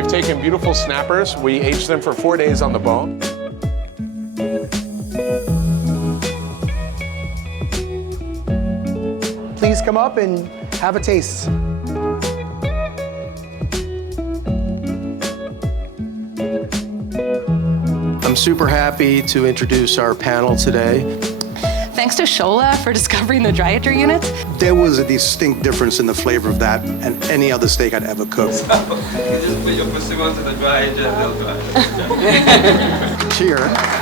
We've taken beautiful snappers. We aged them for 4 days on the bone. Please come up and have a taste. I'm super happy to introduce our panel today. Thanks to Shola for discovering the DRYAGER units. There was a distinct difference in the flavor of that and any other steak I'd ever cooked. So, you just put your pussy onto the DRYAGER and they'll dry. Cheers.